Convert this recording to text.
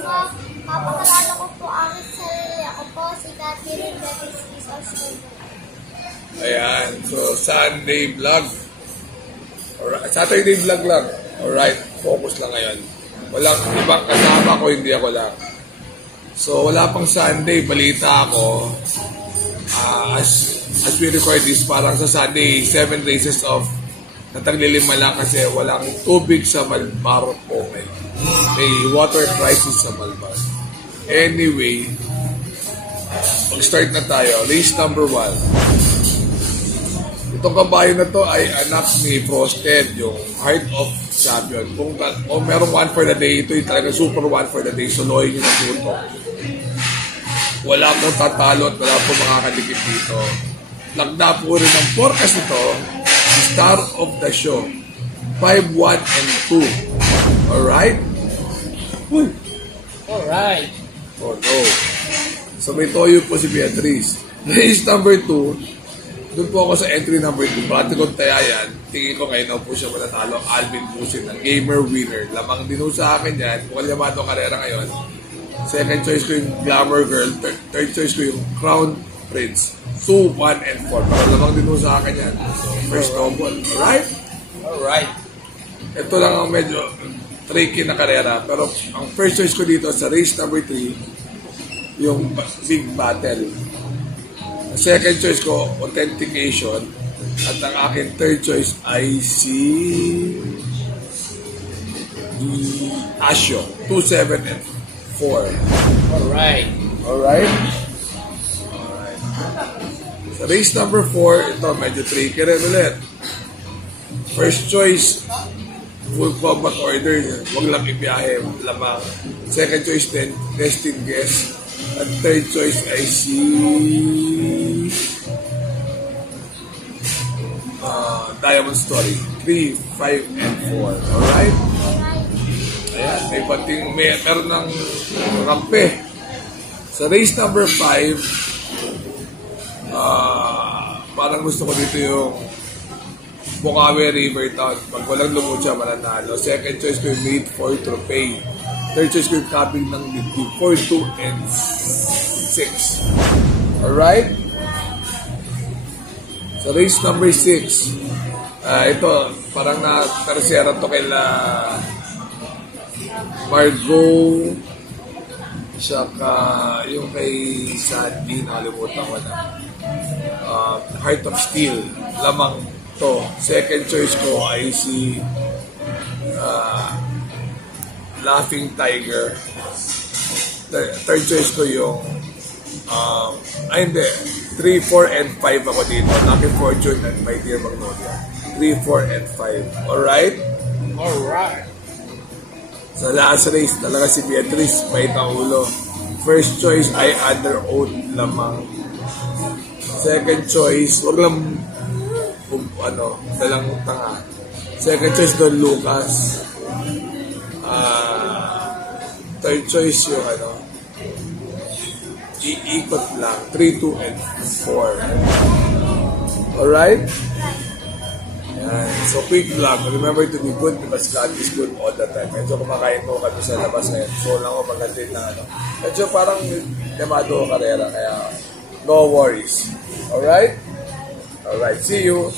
po, mapakalala ko po ang sarili. Ako po si Catherine Betis Isosco. Ayan. So, Sunday vlog. Alright. Saturday vlog lang. Alright. Focus lang ngayon. Walang ibang kasama ko, hindi ako lang. So, wala pang Sunday. Balita ako. As we record this, parang sa Sunday, 7 races of nataglilima lang kasi walang tubig sa Malbar po. May water crisis sa Malbar. Anyway, mag-start na tayo. Race number 1. Itong kabayo na to ay anak ni Frosted, yung Heart of Champion. Kung meron one for the day, ito yung talaga super one for the day. Solohin nyo na po ito. Wala pong tatalo at wala pong makakadikit dito. Lagda po rin ang forecast nito, star of the show, 5, 1, and 2. Alright? Alright. Oh no. So may toyo po si Beatrice. Race number 2, doon po ako sa entry number 2. Pati kong taya yan, tingin ko ngayon na po siya manatalo. Alvin Pusin, ang gamer winner. Lamang din sa akin yan. Kung Yamato Carrera ngayon. Second choice ko yung Glamour Girl. Third choice ko yung Crown Prince. 2, 1, and 4. Para lamang din sa akin yan. So, first double. Alright? Alright. Ito lang ang medyo tricky na karera. Pero ang first choice ko dito sa race number 3, yung Big Battle. Ang second choice ko, Authentication. At ang aking third choice ay si Asio. 2, 7, and 4. Alright. Alright? Sa race number 4, ito medyo tricky rin ulit. First choice, full combat order. Huwag lang ibiyahe, lamang. Second choice din, destined guest. At third choice ay si Diamond Story. 3, 5, and 4. Alright? Ayan, may pating, meron ng rampe. Sa race number 5, parang gusto ko dito yung Bukawi River Town. Pag walang lumot siya, mananalo. Second choice ko yung Made for Trophy. Third choice ko yung Cabin ng Dibdib. 4, 2, and 6. Alright? So, race number 6. Ito, parang na-tercera to kaila Margot. Saka yung kay Sandy, nakalimutan ko na. Heart of Steel. Lamang to. Second choice ko ay si Laughing Tiger. Third choice ko yung hindi. 3, 4, and 5 ako dito. Lucky Fortune and My Dear Magnolia. 3, 4, and 5. Alright? Alright. Sa last race, talaga si Beatrice, bait ang ulo. First choice ay Under Oath lamang. Second choice, wag lang dalang tanga. Second choice, Don Lucas. Third choice yung iikot lang. 3, 2, and 4. Alright? Yan. So, quick vlog. Remember to be good because God is good all the time. Medyo kumakain ko kami sa labas ngayon. So, lang ako magandit na medyo parang Yamato Carrera. Kaya, no worries. Alright? Alright. See you.